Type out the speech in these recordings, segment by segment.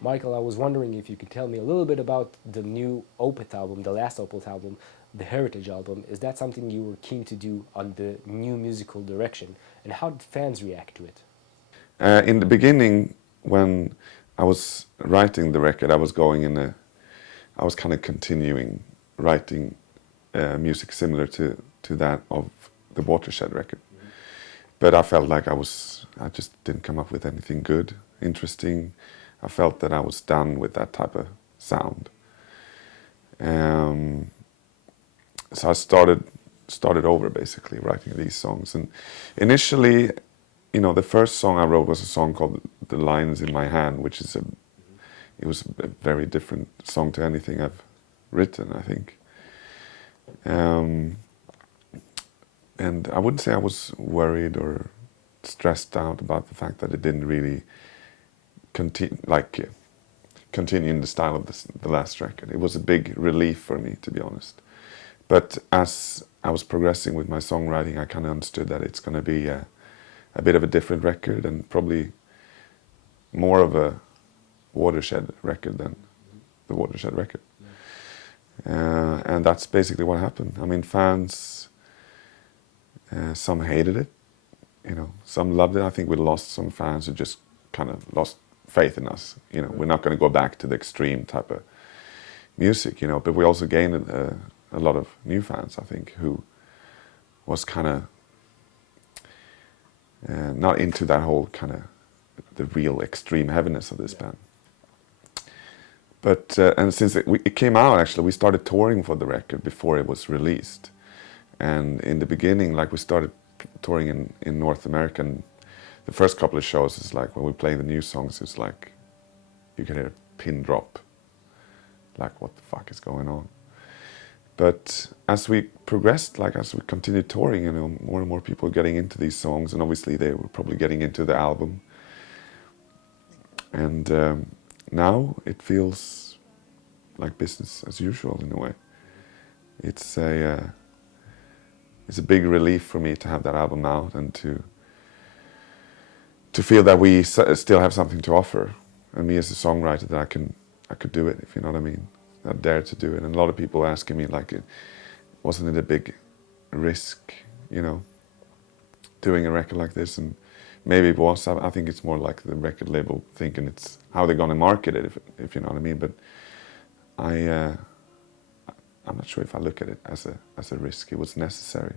Michael, I was wondering if you could tell me a little bit about the new Opeth album, the last Opeth album, the Heritage album. Is that something you were keen to do on the new musical direction? And how did fans react to it? In the beginning, when I was writing the record, I was kind of continuing writing music similar to that of the Watershed record. But I felt like I just didn't come up with anything good, interesting. I felt that I was done with that type of sound. Um, so I started over basically writing these songs. And initially, the first song I wrote was a song called "The Lines in My Hand," which is it was a very different song to anything I've written, I think. Um, and I wouldn't say I was worried or stressed out about the fact that it didn't really continue in the style of the last record. It was a big relief for me, to be honest. But as I was progressing with my songwriting, I kind of understood that it's going to be a bit of a different record and probably more of a Watershed record than the Watershed record. And that's basically what happened. I mean, fans, some hated it, some loved it. I think we lost some fans who just kind of lost faith in us. We're not going to go back to the extreme type of music, but we also gained a lot of new fans, I think, who was kind of not into that whole kind of the real extreme heaviness of this band. But and since it came out, actually, we started touring for the record before it was released. And in the beginning, like, we started touring in North America. And the first couple of shows, it's like when we play the new songs, it's like you can hear a pin drop. Like, what the fuck is going on? But as we progressed, like as we continued touring, more and more people getting into these songs, and obviously they were probably getting into the album. And now it feels like business as usual in a way. It's a big relief for me to have that album out and to feel that we still have something to offer, and me as a songwriter, that I could do it, if you know what I mean. I dared to do it, and a lot of people asking me, like, wasn't it a big risk, doing a record like this? And maybe it was. I think it's more like the record label thinking it's how they're going to market it, if you know what I mean. But I'm not sure if I look at it as a risk. It was necessary.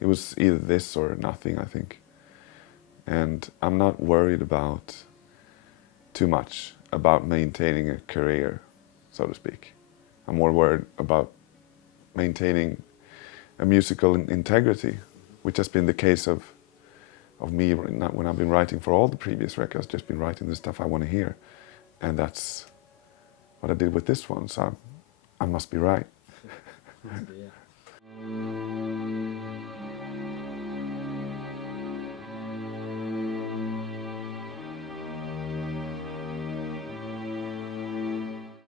It was either this or nothing, I think. And I'm not worried about too much about maintaining a career, so to speak. I'm more worried about maintaining a musical integrity, which has been the case of me when I've been writing for all the previous records, just been writing the stuff I want to hear. And that's what I did with this one, so I must be right. Yeah.